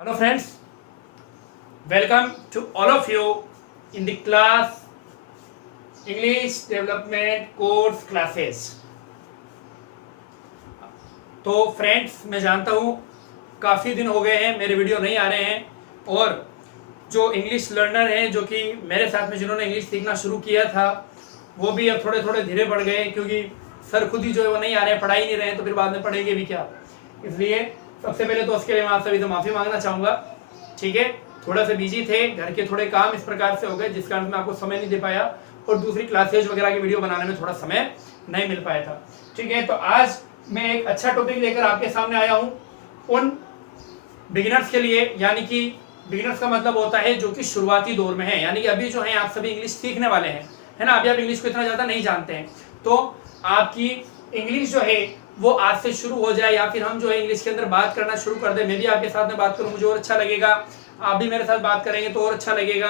Hello friends, welcome to all of you in the class English Development Course classes. तो friends, मैं जानता हूँ काफ़ी दिन हो गए हैं मेरे वीडियो नहीं आ रहे हैं, और जो इंग्लिश लर्नर हैं जो कि मेरे साथ में जिन्होंने इंग्लिश सीखना शुरू किया था वो भी अब थोड़े थोड़े धीरे बढ़ गए, क्योंकि सर खुद ही जो है वो नहीं आ रहे हैं, पढ़ा ही नहीं रहे हैं, तो फिर बाद में पढ़ेंगे भी क्या। इसलिए सबसे पहले तो उसके लिए मैं आप सभी से माफ़ी मांगना चाहूँगा। ठीक है, थोड़ा सा बिजी थे, घर के थोड़े काम इस प्रकार से हो गए जिस कारण मैं आपको समय नहीं दे पाया, और दूसरी क्लासेज वगैरह की वीडियो बनाने में थोड़ा समय नहीं मिल पाया था। ठीक है, तो आज मैं एक अच्छा टॉपिक लेकर आपके सामने आया हूँ उन बिगिनर्स के लिए, यानी कि बिगिनर्स का मतलब होता है जो कि शुरुआती दौर में है, यानी कि अभी जो है आप सभी इंग्लिश सीखने वाले हैं, है ना। अभी आप इंग्लिश को इतना ज़्यादा नहीं जानते हैं, तो आपकी इंग्लिश जो है वो आज से शुरू हो जाए, या फिर हम जो है इंग्लिश के अंदर बात करना शुरू कर दें। मैं भी आपके साथ में बात करूं, मुझे और अच्छा लगेगा, आप भी मेरे साथ बात करेंगे तो और अच्छा लगेगा।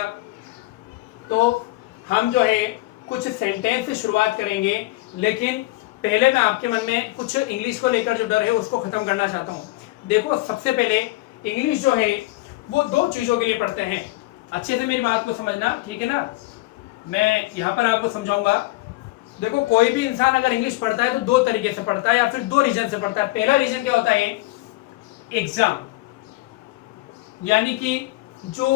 तो हम जो है कुछ सेंटेंस से शुरुआत करेंगे, लेकिन पहले मैं आपके मन में कुछ इंग्लिश को लेकर जो डर है उसको खत्म करना चाहता हूँ। देखो, सबसे पहले इंग्लिश जो है वो दो चीज़ों के लिए पढ़ते हैं। अच्छे से मेरी बात को समझना, ठीक है ना। मैं यहाँ पर आपको समझाऊंगा। देखो, कोई भी इंसान अगर इंग्लिश पढ़ता है तो दो तरीके से पढ़ता है, या फिर दो रीजन से पढ़ता है। पहला रीजन क्या होता है? एग्जाम, यानी कि जो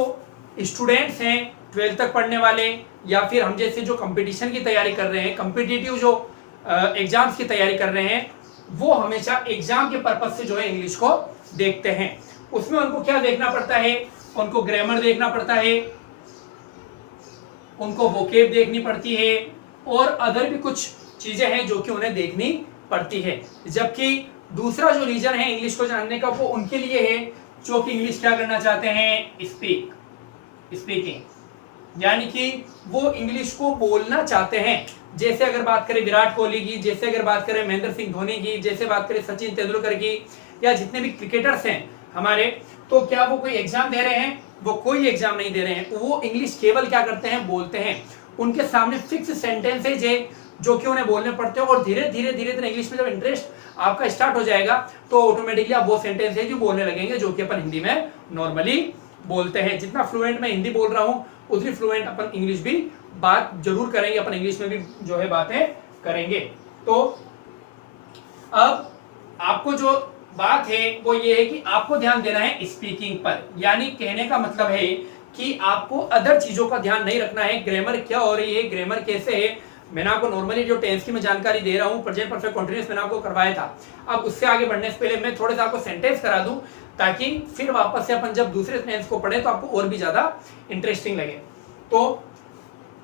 स्टूडेंट्स हैं 12th तक पढ़ने वाले, या फिर हम जैसे जो कंपटीशन की तैयारी कर रहे हैं, कॉम्पिटिटिव जो एग्जाम्स की तैयारी कर रहे हैं, वो हमेशा एग्जाम के पर्पज से जो है इंग्लिश को देखते हैं। उसमें उनको क्या देखना पड़ता है? उनको ग्रामर देखना पड़ता है, उनको वोकेब देखनी पड़ती है, और अदर भी कुछ चीजें हैं जो कि उन्हें देखनी पड़ती है। जबकि दूसरा जो रीजन है इंग्लिश को जानने का, वो उनके लिए है जो कि इंग्लिश क्या करना चाहते हैं? स्पीकिंग, यानी कि वो इंग्लिश को बोलना चाहते हैं। जैसे अगर बात करें विराट कोहली की, जैसे अगर बात करें महेंद्र सिंह धोनी की, जैसे बात करें सचिन तेंदुलकर की, या जितने भी क्रिकेटर्स हैं हमारे, तो क्या वो कोई एग्जाम दे रहे हैं? वो कोई एग्जाम नहीं दे रहे हैं। वो इंग्लिश केवल क्या करते हैं? बोलते हैं। उनके सामने फिक्स सेंटेंसेज है जो कि उन्हें बोलने पड़ते हैं, और धीरे धीरे धीरे धीरे इंग्लिश में जब इंटरेस्ट आपका स्टार्ट हो जाएगा तो ऑटोमेटिकली आप वो सेंटेंसेज जो बोलने लगेंगे जो कि अपन हिंदी में नॉर्मली बोलते हैं। जितना फ्लुएंट मैं हिंदी बोल रहा हूँ उतनी फ्लुएंट अपन इंग्लिश भी बात जरूर करेंगे, अपन इंग्लिश में भी जो है बातें करेंगे। तो अब आपको जो बात है वो ये है कि आपको ध्यान देना है स्पीकिंग पर, यानी कहने का मतलब है कि आपको अदर चीजों का ध्यान नहीं रखना है। ग्रामर क्या हो रही है, ग्रामर कैसे है, मैंने आपको नॉर्मली जो टेंस की मैं जानकारी दे रहा हूँ, प्रेजेंट परफेक्ट कंटीन्यूअस मैंने आपको करवाया था। अब उससे आगे बढ़ने से पहले मैं थोड़ा सा आपको सेंटेंस करा दूं, ताकि फिर वापस से अपन जब दूसरे टेंस को पढ़े तो आपको और भी ज्यादा इंटरेस्टिंग लगे। तो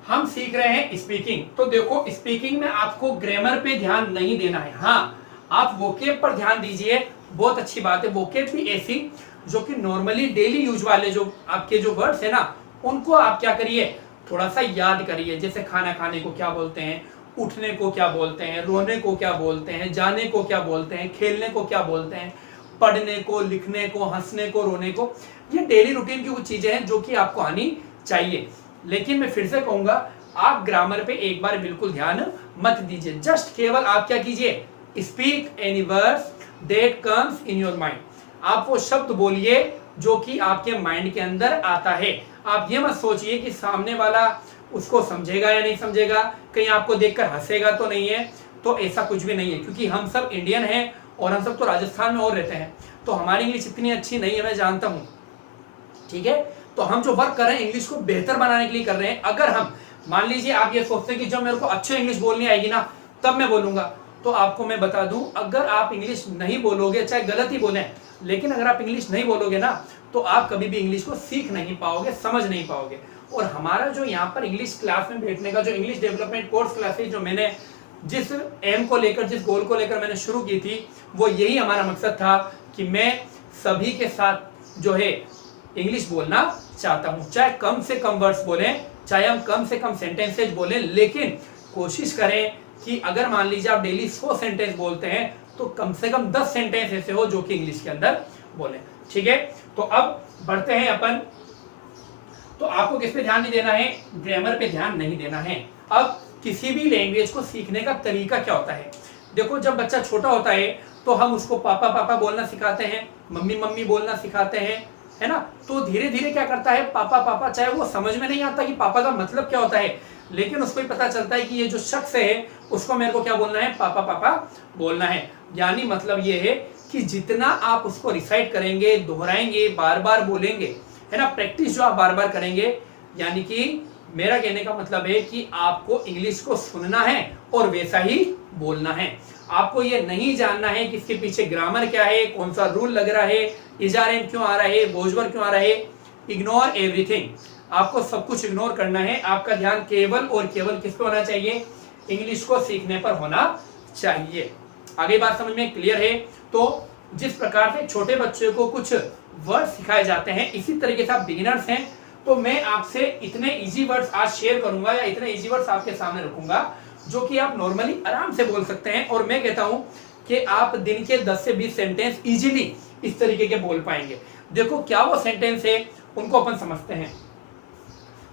हम सीख रहे हैं स्पीकिंग। तो देखो, स्पीकिंग में आपको ग्रामर पे ध्यान नहीं देना है, हाँ आप वोकेब पर ध्यान दीजिए, बहुत अच्छी बात है। वोकेब भी ऐसी जो कि नॉर्मली डेली यूज वाले जो आपके जो वर्ड्स है ना, उनको आप क्या करिए, थोड़ा सा याद करिए। जैसे खाना खाने को क्या बोलते हैं, उठने को क्या बोलते हैं, रोने को क्या बोलते हैं, जाने को क्या बोलते हैं, खेलने को क्या बोलते हैं, पढ़ने को, लिखने को, हंसने को, रोने को। ये डेली रूटीन की कुछ चीजें हैं जो कि आपको आनी चाहिए। लेकिन मैं फिर से कहूंगा, आप ग्रामर पे एक बार बिल्कुल ध्यान मत दीजिए। जस्ट केवल आप क्या कीजिए, speak any words that comes in your mind. आप वो शब्द बोलिए जो कि आपके माइंड के अंदर आता है। आप ये मत सोचिए कि सामने वाला उसको समझेगा या नहीं समझेगा, कहीं आपको देखकर हंसेगा तो नहीं है। तो ऐसा कुछ भी नहीं है, क्योंकि हम सब इंडियन हैं और हम सब तो राजस्थान में और रहते हैं, तो हमारी इंग्लिश इतनी अच्छी नहीं है, मैं जानता हूँ। ठीक है, तो हम जो वर्क कर रहे हैं इंग्लिश को बेहतर बनाने के लिए कर रहे हैं। अगर हम मान लीजिए आप ये सोचते हैं कि जब मेरे को अच्छी इंग्लिश बोलनी आएगी ना तब मैं बोलूंगा, तो आपको मैं बता दूं, अगर आप इंग्लिश नहीं बोलोगे, चाहे गलत ही बोले, लेकिन अगर आप इंग्लिश नहीं बोलोगे ना तो आप कभी भी इंग्लिश को सीख नहीं पाओगे, समझ नहीं पाओगे। और हमारा जो यहाँ पर इंग्लिश क्लास में बैठने का जो इंग्लिश डेवलपमेंट कोर्स क्लासेस जो मैंने जिस एम को लेकर, जिस गोल को लेकर मैंने शुरू की थी, वो यही हमारा मकसद था कि मैं सभी के साथ जो है इंग्लिश बोलना चाहता हूँ। चाहे कम से कम वर्ड्स बोलें, चाहे हम कम से कम सेंटेंसेज बोलें, लेकिन कोशिश करें कि अगर मान लीजिए आप डेली 100 सेंटेंस बोलते हैं तो कम से कम 10 सेंटेंस ऐसे हो जो कि इंग्लिश के अंदर बोले। ठीक है, तो अब बढ़ते हैं अपन। तो आपको किस पे ध्यान नहीं देना है? ग्रामर पे ध्यान नहीं देना है। अब किसी भी लैंग्वेज को सीखने का तरीका क्या होता है? देखो, जब बच्चा छोटा होता है तो हम उसको पापा पापा बोलना सिखाते हैं, मम्मी मम्मी बोलना सिखाते हैं, है ना। तो धीरे धीरे क्या करता है, पापा पापा, चाहे वो समझ में नहीं आता कि पापा का मतलब क्या होता है, लेकिन उसको ही पता चलता है कि ये जो शख्स है उसको मेरे को क्या बोलना है, पापा पापा बोलना है। यानी मतलब ये है कि जितना आप उसको रिसाइट करेंगे, दोहराएंगे, बार बार बोलेंगे, है ना, प्रैक्टिस जो आप बार बार करेंगे, यानी कि मेरा कहने का मतलब है कि आपको इंग्लिश को सुनना है और वैसा ही बोलना है। आपको ये नहीं जानना है कि इसके पीछे ग्रामर क्या है, कौन सा रूल लग रहा है, इजारेम क्यों आ रहा है, बोझवर क्यों आ रहा है। इग्नोर एवरीथिंग, आपको सब कुछ इग्नोर करना है। आपका ध्यान केवल और केवल किस पे होना चाहिए, इंग्लिश को सीखने पर होना चाहिए। आगे बात समझ में क्लियर है। तो जिस प्रकार से छोटे बच्चे को कुछ वर्ड सिखाए जाते हैं, इसी तरीके से आप बिगिनर्स हैं तो मैं आपसे इतने इजी वर्ड्स आज शेयर करूंगा, या इतने इजी वर्ड्स आपके सामने रखूंगा जो कि आप नॉर्मली आराम से बोल सकते हैं। और मैं कहता हूं कि आप दिन के 10 से 20 सेंटेंस इजीली इस तरीके के बोल पाएंगे। देखो क्या वो सेंटेंस है, उनको अपन समझते हैं,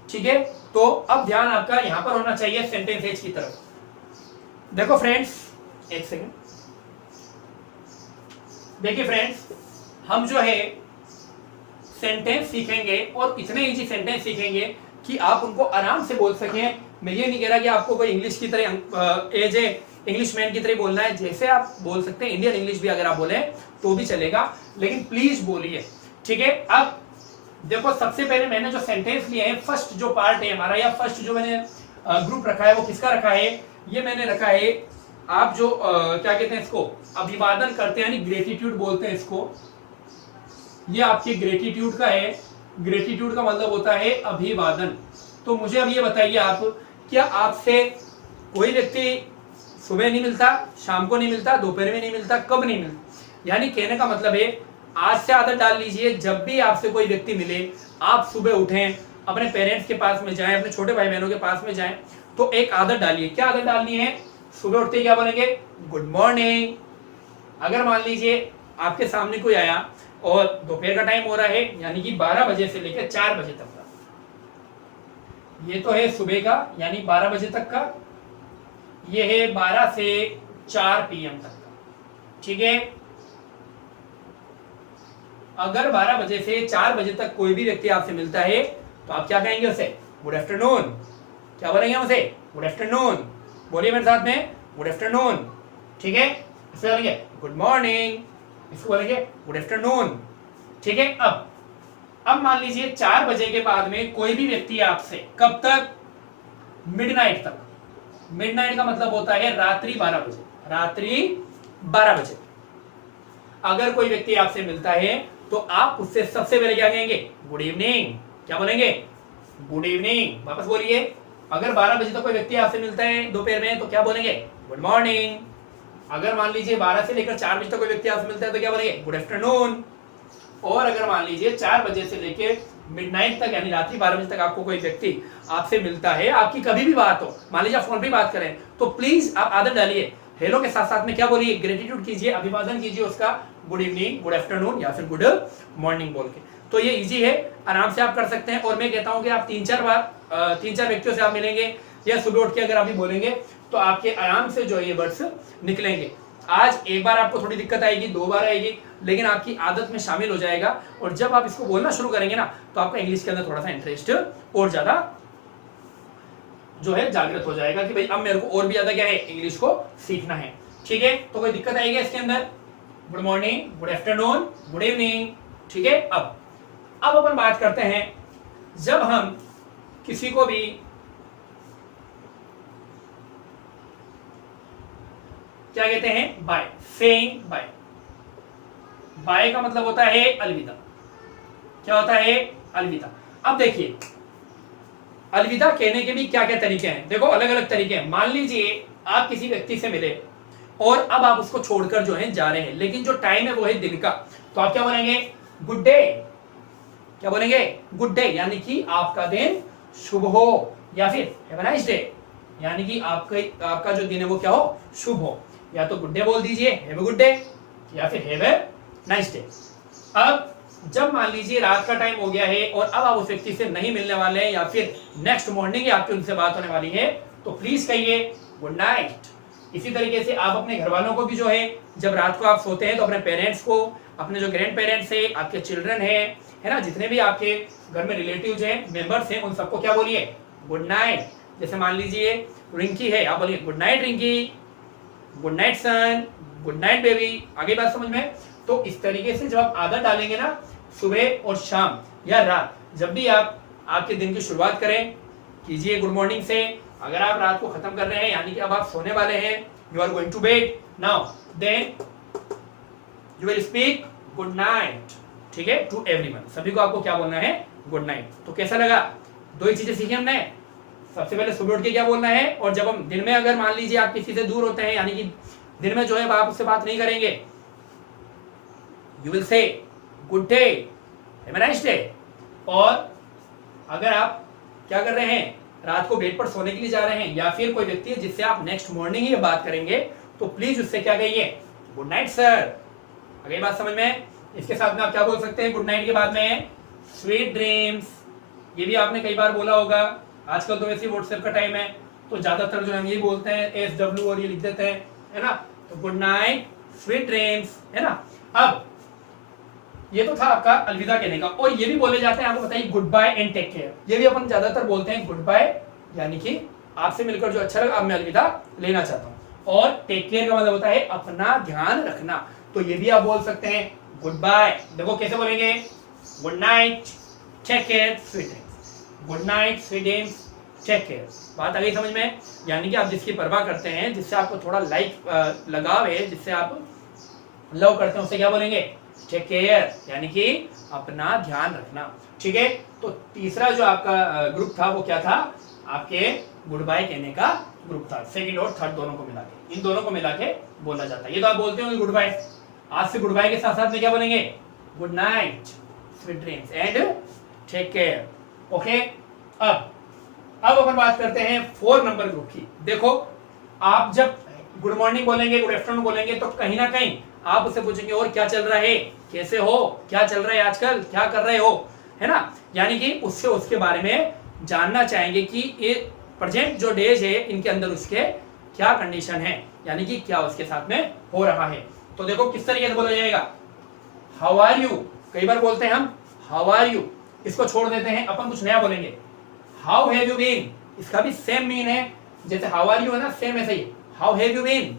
ठीक है। तो अब ध्यान आपका यहां पर होना चाहिए सेंटेंस एज की तरफ। देखो फ्रेंड्स, एक सेकंड, देखिए फ्रेंड्स, हम जो है सेंटेंस सीखेंगे और इतने इजी सेंटेंस सीखेंगे कि आप उनको आराम से बोल सकें। मैं ये नहीं कह रहा कि आपको कोई इंग्लिश की तरह एज ए इंग्लिश मैन की तरह बोलना है, जैसे आप बोल सकते हैं इंडियन इंग्लिश भी अगर आप बोले तो भी चलेगा, लेकिन प्लीज बोलिए, ठीक है। अब देखो सबसे पहले मैंने जो सेंटेंस लिए हैं, फर्स्ट जो पार्ट है हमारा, या फर्स्ट जो मैंने ग्रुप रखा है वो किसका रखा है, ये मैंने रखा है, आप जो क्या कहते हैं इसको, अभिवादन करते हैं, यानी ग्रेटिट्यूड बोलते हैं इसको। ये आपके ग्रेटिट्यूड का है। ग्रेटिट्यूड का मतलब होता है अभिवादन। तो मुझे अब ये बताइए आप, क्या आपसे कोई व्यक्ति सुबह नहीं मिलता, शाम को नहीं मिलता, दोपहर में नहीं मिलता, कब नहीं मिलता? यानी कहने का मतलब है, आज से आदत डाल लीजिए, जब भी आपसे कोई व्यक्ति मिले, आप सुबह उठें, अपने पेरेंट्स के पास में जाएं, अपने छोटे भाई बहनों के पास में जाएं, तो एक आदत डालिए। क्या आदत डालनी है? सुबह उठते क्या बोलेंगे? Good morning. अगर मान लीजिए आपके सामने कोई आया और दोपहर का टाइम हो रहा है, यानी कि 12 बजे से लेकर 4 बजे तक का, ये तो है सुबह का, यानी 12 बजे तक का, ये है 12 से 4 PM तक का, ठीक है। अगर 12 बजे से 4 बजे तक कोई भी व्यक्ति आपसे मिलता है तो आप क्या कहेंगे उसे? Good afternoon. क्या बोलेंगे उसे? Good afternoon. बोलिए मेरे साथ में, गुड आफ्टरनून, ठीक है। इसे बोलेंगे गुड मॉर्निंग, इसको बोलेंगे गुड आफ्टरनून, ठीक है। अब मान लीजिए 4 बजे के बाद में कोई भी व्यक्ति आपसे, कब तक? मिडनाइट तक। मिडनाइट का मतलब होता है रात्रि 12 बजे, रात्रि 12 बजे अगर कोई व्यक्ति आपसे मिलता है तो आप उससे सबसे पहले क्या कहेंगे? Good evening. क्या बोलेंगे? Good evening. वापस बोलिए। अगर 12 बजे तक कोई व्यक्ति आपसे मिलता है दोपहर में तो क्या बोलेंगे? Good morning. अगर मान लीजिए 12 से लेकर 4 बजे तक कोई व्यक्ति आपसे मिलता है तो क्या बोलेंगे? Good afternoon. और अगर मान लीजिए 4 बजे से लेकर मिडनाइट तक, यानी रात्रि 12 बजे तक आपको कोई व्यक्ति आपसे मिलता है, आपकी कभी भी बात हो, मान लीजिए आप फोन पे बात करें, तो प्लीज आप आदत डालिए, हेलो के साथ साथ में क्या बोलिए? ग्रेटिट्यूड कीजिए, अभिवादन कीजिए उसका, गुड इवनिंग, गुड आफ्टरनून या फिर गुड मॉर्निंग बोल के। तो ये इजी है, आराम से आप कर सकते हैं। और मैं कहता हूं कि आप 3-4 व्यक्तियों से आप मिलेंगे या सुबह उठ के अगर आप बोलेंगे तो आपके आराम से जो ये वर्ड्स निकलेंगे। आज एक बार आपको थोड़ी दिक्कत आएगी, 2 बार आएगी, लेकिन आपकी आदत में शामिल हो जाएगा। और जब आप इसको बोलना शुरू करेंगे ना तो आपका इंग्लिश के अंदर थोड़ा सा इंटरेस्ट और ज्यादा जो है जागृत हो जाएगा कि भाई अब मेरे को और भी ज्यादा क्या है, इंग्लिश को सीखना है, ठीक है। तो कोई दिक्कत आएगी इसके अंदर? Good morning, good afternoon, good evening, ठीक है। अब अपन बात करते हैं, जब हम किसी को भी क्या कहते हैं? Bye, saying bye. बाय का मतलब होता है अलविदा। क्या होता है? अलविदा। अब देखिए, अलविदा कहने के भी क्या क्या तरीके हैं। देखो अलग अलग तरीके हैं। मान लीजिए आप किसी व्यक्ति से मिले और अब आप उसको छोड़कर जो है जा रहे हैं, लेकिन जो टाइम है वो है दिन का, तो आप क्या बोलेंगे? Good day. क्या बोलेंगे? गुड डे, यानी कि आपका दिन शुभ हो, या फिर हैव अ नाइस डे, यानी कि आपका जो दिन है वो क्या हो? शुभ हो। या तो गुड डे बोल दीजिए, हैव अ गुड डे, या फिर हैव अ नाइस डे। अब जब मान लीजिए रात का टाइम हो गया है और अब आप उस व्यक्ति से नहीं मिलने वाले हैं, या फिर नेक्स्ट मॉर्निंग आपकी उनसे बात होने वाली है, तो प्लीज कहिए गुड नाइट। इसी तरीके से आप अपने घर वालों को भी जो है, जब रात को आप सोते हैं तो अपने पेरेंट्स को, अपने जो ग्रैंड पेरेंट्स है, आपके चिल्ड्रन है है ना, जितने भी आपके घर में रिलेटिव्स हैं, मेंबर्स हैं, उन सबको क्या बोलिए, गुड नाइट। जैसे मान लीजिए रिंकी है, आप बोलिए good night Rinki, good night son, good night baby. आगे बात समझ में? तो इस तरीके से जब आप आदत डालेंगे ना, सुबह और शाम या रात, जब भी आप आपके दिन की शुरुआत करें, कीजिए गुड मॉर्निंग से। अगर आप रात को खत्म कर रहे हैं, यानी कि अब आप सोने वाले हैं, you are going to bed now, then you will speak good night, ठीक है, टू एवरीवन। सभी को आपको क्या बोलना है, गुड नाइट। तो कैसा लगा? दो ही चीजें सीखी हमने। सबसे पहले सुबह उठ के क्या बोलना है, और जब हम दिन में अगर मान लीजिए आप किसी से दूर होते हैं, यानी कि दिन में जो है आप उससे बात नहीं करेंगे, you will say good day, have a nice day. और अगर आप क्या कर रहे हैं, रात को बेड पर सोने के लिए जा रहे हैं, या फिर कोई व्यक्ति है जिससे आप नेक्स्ट मॉर्निंग ही बात करेंगे, तो प्लीज उससे क्या कहिए, गुड नाइट सर। अगली बात समझ में? इसके साथ में आप क्या बोल सकते हैं गुड नाइट के बाद में, स्वीट ड्रीम्स। ये भी आपने कई बार बोला होगा। आजकल तो वैसे व्हाट्सएप का टाइम है, तो ज्यादातर जो हम ये बोलते हैं SW और ये लिख देते हैं, है ना। तो गुड नाइट, स्वीट ड्रीम्स, है ना। अब ये तो था आपका अलविदा कहने का, और ये भी बोले जाते हैं, आपको बताइए goodbye and take care. ये भी अपन ज्यादातर बोलते हैं गुड बाय, यानी कि आपसे मिलकर जो अच्छा लगा, अब मैं अलविदा लेना चाहता हूँ। और टेक केयर का मतलब होता है अपना ध्यान रखना, तो ये भी आप बोल सकते हैं गुड बाय। देखो कैसे बोलेंगे, good night, take care, sweet dreams. Good night, sweet dreams, take care. बात आ गई समझ में? यानी कि आप जिसकी परवाह करते हैं, जिससे आपको थोड़ा लाइक लगाव है, जिससे आप लव करते हैं, उससे क्या बोलेंगे, टेक केयर, यानी कि अपना ध्यान रखना, ठीक है। तो तीसरा जो आपका ग्रुप था वो क्या था, आपके गुड बाय कहने का ग्रुप था। सेकंड और थर्ड दोनों को मिला के, इन दोनों को मिला के बोला जाता है। ये तो आप बोलते हो गुड बाय। आज से गुड बाय के साथ साथ में क्या बोलेंगे, good night, sweet dreams and take care, okay. अब अपन बात करते हैं 4 नंबर ग्रुप की। देखो, आप जब गुड मॉर्निंग बोलेंगे, गुड आफ्टरनून बोलेंगे, तो कहीं ना कहीं आप उससे पूछेंगे और क्या चल रहा है, कैसे हो, क्या चल रहा है आजकल, क्या कर रहे हो, है ना। यानी कि उससे उसके बारे में जानना चाहेंगे कि ये प्रेजेंट जो डेज है, इनके अंदर उसके क्या कंडीशन है, यानी कि क्या उसके साथ में हो रहा है। तो देखो किस तरीके से बोला जाएगा, हाउ आर यू। कई बार बोलते हैं हम हाउ आर यू, इसको छोड़ देते हैं, अपन कुछ नया बोलेंगे, हाउ हैव यू बीन। इसका भी सेम मीन है, जैसे हाउ आर यू है ना, सेम ऐसे ही हाउ हैव यू बीन।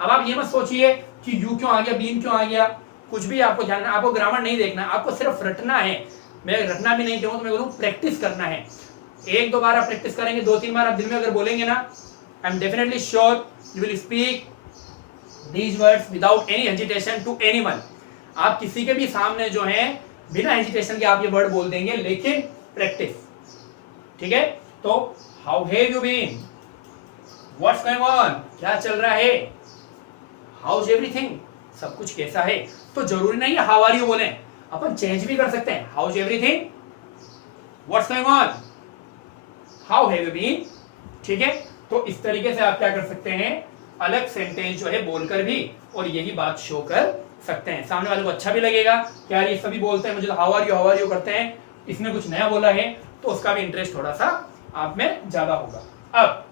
अब आप ये मत सोचिए कि यू क्यों आ गया, बीन क्यों आ गया, कुछ भी आपको जानना, आपको ग्रामर नहीं देखना, आपको सिर्फ रटना है। मैं रटना भी नहीं कहूँ तो मैं बोलूँ प्रैक्टिस करना है। 1-2 बार आप प्रैक्टिस करेंगे, 2-3 बार आप दिन में अगर बोलेंगे ना, I am definitely sure you will speak these words without any hesitation to anyone. आप किसी के भी सामने जो है बिना हेजिटेशन के आप ये वर्ड बोल देंगे, लेकिन प्रैक्टिस, ठीक है। तो how have you been, what's going on, क्या चल रहा है, हाउ इज एवरीथिंग, सब कुछ कैसा है। तो जरूरी नहीं है हाउ आर यू बोलें, अपन चेंज भी कर सकते हैं, how is everything, what's going on, how have you been, ठीक है। तो इस तरीके से आप क्या कर सकते हैं, अलग सेंटेंस जो है बोलकर भी और यही बात शो कर सकते हैं। सामने वाले को अच्छा भी लगेगा कि यार ये सभी बोलते हैं, मुझे तो हाउ आर यू करते हैं, इसने कुछ नया बोला है, तो उसका भी इंटरेस्ट थोड़ा सा आप में ज्यादा होगा। अब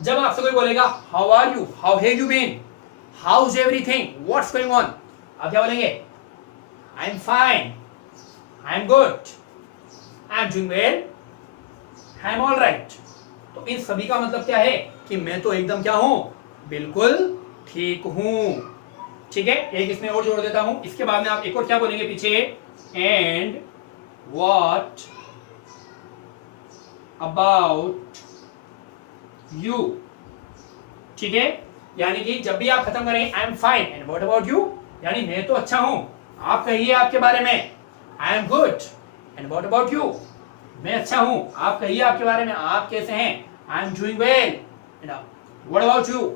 जब आपसे कोई बोलेगा how are you, how have you been, how is everything, what's going on, आप क्या बोलेंगे, I am fine, I am good, I am doing well, I am all right. तो इन सभी का मतलब क्या है कि मैं तो एकदम क्या हूं, बिल्कुल ठीक हूं, ठीक है। एक इसमें और जोड़ देता हूं, इसके बाद में आप एक और क्या बोलेंगे पीछे, एंड व्हाट अबाउट यू, ठीक है। यानी कि जब भी आप खत्म करेंगे आई am fine and what about you, यानी मैं तो अच्छा हूं, आप कहिए आपके बारे में, आई am good and what about you, मैं अच्छा हूं, आप कहिए आपके बारे में, आप कैसे हैं, आई am doing well and what about you.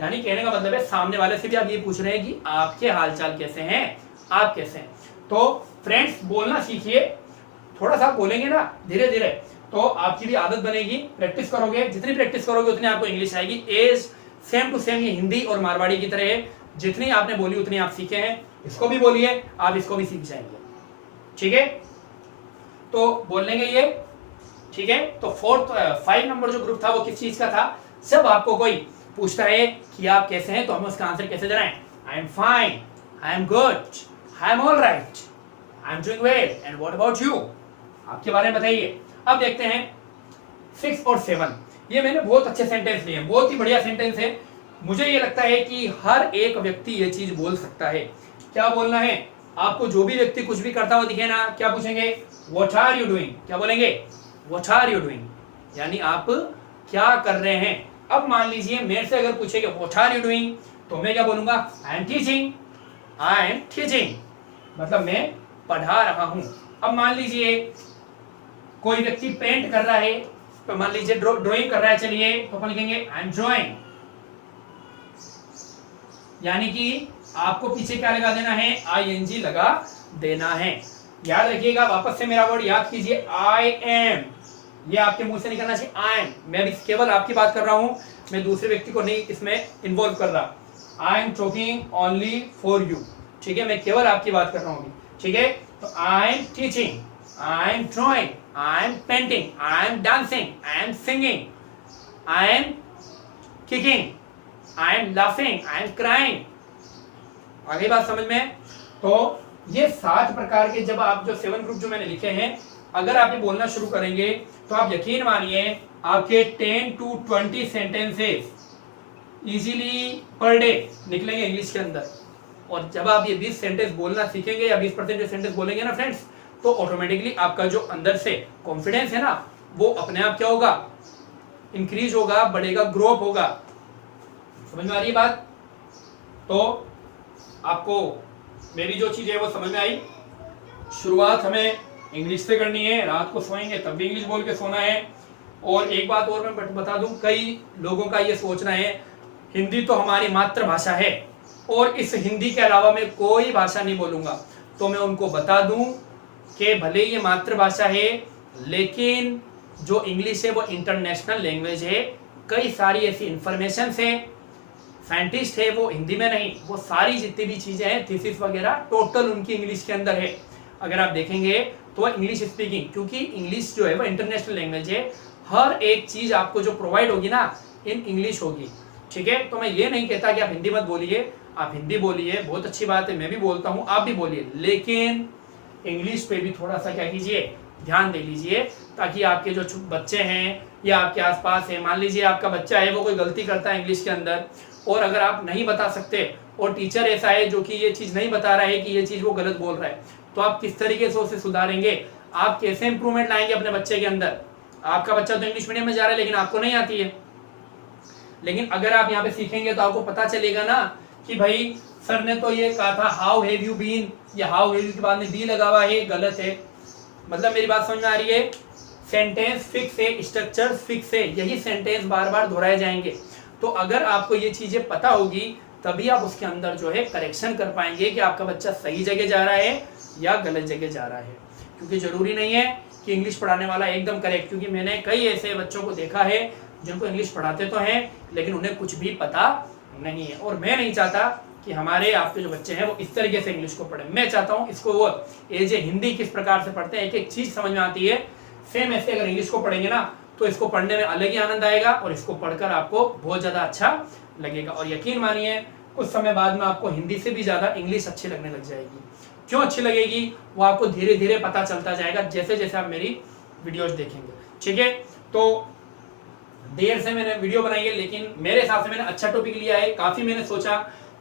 यानी कहने का मतलब है सामने वाले से भी आप ये पूछ रहे हैं कि आपके हालचाल कैसे हैं, आप कैसे हैं। तो फ्रेंड्स बोलना सीखिए, थोड़ा सा बोलेंगे ना धीरे धीरे तो आपकी भी आदत बनेगी, प्रैक्टिस करोगे, जितनी प्रैक्टिस करोगे उतनी आपको इंग्लिश आएगी। एज सेम टू सेम ये हिंदी और मारवाड़ी की तरह है, जितनी आपने बोली उतनी आप सीखे हैं, इसको भी बोलिए, आप इसको भी सीख जाएंगे, ठीक है। तो बोल लेंगे ये, ठीक है। तो 5 नंबर जो ग्रुप था वो किस चीज का था, जब आपको कोई पूछता है कि आप कैसे हैं तो हमें उसका आंसर कैसे देना है, आई am fine, I am good, I am all right, I am doing well and what about you, आपके बारे में बताइए। अब देखते हैं 6 और 7, ये मैंने बहुत अच्छे सेंटेंस लिए हैं, बहुत ही बढ़िया सेंटेंस है। मुझे ये लगता है कि हर एक व्यक्ति ये चीज बोल सकता है। क्या बोलना है आपको? जो भी व्यक्ति कुछ भी करता हुआ दिखे ना, क्या पूछेंगे? What are you doing. क्या बोलेंगे? व्हाट आर यू डूइंग, यानी आप क्या कर रहे हैं। अब मान लीजिए मेरे से अगर पूछेगा व्हाट आर यू डूइंग, तो मैं क्या बोलूंगा? I am teaching, I am teaching, मतलब मैं पढ़ा रहा हूं। अब मान लीजिए कोई व्यक्ति पेंट कर रहा है, तो मान लीजिए ड्राइंग कर रहा है, चलिए तो अपन लिखेंगे आई एम ड्राइंग, यानी कि आपको पीछे क्या लगा देना है? आईएनजी लगा देना है। याद रखिएगा, वापस से मेरा वर्ड याद कीजिए, आई एम, ये आपके मुंह से निकलना चाहिए आई एम। मैं भी केवल आपकी बात कर रहा हूं, मैं दूसरे व्यक्ति को नहीं इसमें इन्वॉल्व कर रहा। I am talking only for you, ठीक है, मैं केवल आपकी बात कर रहा हूं, ठीक है। तो I am teaching, I am drawing, I am painting, I am dancing, I am singing, I am kicking, I am laughing, I am crying. आगे बात समझ में? तो ये 7 प्रकार के, जब आप जो 7 ग्रुप जो मैंने लिखे हैं, अगर आप ये बोलना शुरू करेंगे तो आप यकीन मानिए आपके 10 to 20 sentences easily per day निकलेंगे इंग्लिश के अंदर। और जब आप ये 20 सेंटेंस बोलना सीखेंगे या 20% जो सेंटेंस बोलेंगे ना फ्रेंड्स, तो ऑटोमेटिकली आपका जो अंदर से कॉन्फिडेंस है ना, वो अपने आप क्या होगा? इंक्रीज होगा, बढ़ेगा, ग्रो होगा। समझ में आ रही है बात? तो आपको मेरी जो चीज है वो समझ में आई। शुरुआत हमें इंग्लिश से करनी है, रात को सोएंगे तब भी इंग्लिश बोल के सोना है। और एक बात और मैं बता दूं, कई लोगों का ये सोचना है हिंदी तो हमारी मातृभाषा है और इस हिंदी के अलावा मैं कोई भाषा नहीं बोलूंगा। तो मैं उनको बता दूं कि भले ये मातृभाषा है, लेकिन जो इंग्लिश है वो इंटरनेशनल लैंग्वेज है। कई सारी ऐसी इंफॉर्मेशन है, साइंटिस्ट है वो हिंदी में नहीं, वो सारी जितनी भी चीजें हैं, थीसिस वगैरह, टोटल उनकी इंग्लिश के अंदर है। अगर आप देखेंगे तो इंग्लिश स्पीकिंग, क्योंकि इंग्लिश जो है वो इंटरनेशनल लैंग्वेज है, हर एक चीज आपको जो प्रोवाइड होगी ना इन इंग्लिश होगी, ठीक है। तो मैं ये नहीं कहता कि आप हिंदी मत बोलिए, आप हिंदी बोलिए, बहुत अच्छी बात है, मैं भी बोलता हूँ, आप भी बोलिए, लेकिन इंग्लिश पे भी थोड़ा सा क्या कीजिए? ध्यान दे लीजिए, ताकि आपके जो बच्चे हैं या आपके आसपास है, मान लीजिए आपका बच्चा है वो कोई गलती करता है इंग्लिश के अंदर, और अगर आप नहीं बता सकते और टीचर ऐसा है जो कि ये चीज नहीं बता रहा है कि ये चीज वो गलत बोल रहा है, तो आप किस तरीके से उसे सुधारेंगे? आप कैसे इंप्रूवमेंट लाएंगे अपने बच्चे के अंदर? आपका बच्चा तो इंग्लिश मीडियम में जा रहा है लेकिन आपको नहीं आती है, लेकिन अगर आप यहाँ पे सीखेंगे तो आपको पता चलेगा ना कि भाई सर ने तो ये कहा था हाउ हैव यू बीन, या हाउ हैव यू के बाद में बी लगा हुआ है, गलत है। मतलब मेरी बात समझ में आ रही है? सेंटेंस फिक्स है, स्ट्रक्चर फिक्स है, यही सेंटेंस बार बार दोहराए जाएंगे। तो अगर आपको ये चीजें पता होगी तभी आप उसके अंदर जो है करेक्शन कर पाएंगे कि आपका बच्चा सही जगह जा रहा है या गलत जगह जा रहा है। क्योंकि जरूरी नहीं है कि इंग्लिश पढ़ाने वाला एकदम करेक्ट, क्योंकि मैंने कई ऐसे बच्चों को देखा है जिनको इंग्लिश पढ़ाते तो हैं लेकिन उन्हें कुछ भी पता नहीं है। और मैं नहीं चाहता कि हमारे आपके जो बच्चे हैं वो इस तरीके से इंग्लिश को पढ़े। मैं चाहता हूँ इसको वो एज ए हिंदी किस प्रकार से पढ़ते हैं, एक एक चीज समझ में आती है, सेम ऐसे अगर इंग्लिश को पढ़ेंगे ना तो इसको पढ़ने में अलग ही आनंद आएगा और इसको पढ़कर आपको बहुत ज्यादा अच्छा लगेगा। और यकीन मानिए कुछ समय बाद में आपको हिंदी से भी ज्यादा इंग्लिश अच्छी लगने लग जाएगी। क्यों अच्छी लगेगी वो आपको धीरे धीरे पता चलता जाएगा जैसे जैसे आप मेरी वीडियोस देखेंगे, ठीक है। तो देर से मैंने वीडियो बनाई है, लेकिन मेरे हिसाब से मैंने अच्छा टॉपिक लिया है। काफी मैंने सोचा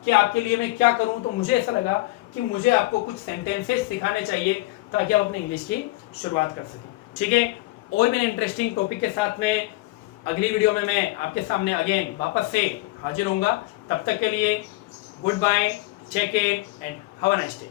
कि आपके लिए मैं क्या करूं, तो मुझे ऐसा लगा कि मुझे आपको कुछ सेंटेंसेस सिखाने चाहिए ताकि आप अपने इंग्लिश की शुरुआत कर सकें, ठीक है। और मैंने इंटरेस्टिंग टॉपिक के साथ में अगली वीडियो में मैं आपके सामने अगेन वापस से हाजिर होऊंगा। तब तक के लिए goodbye, take care and have a nice day.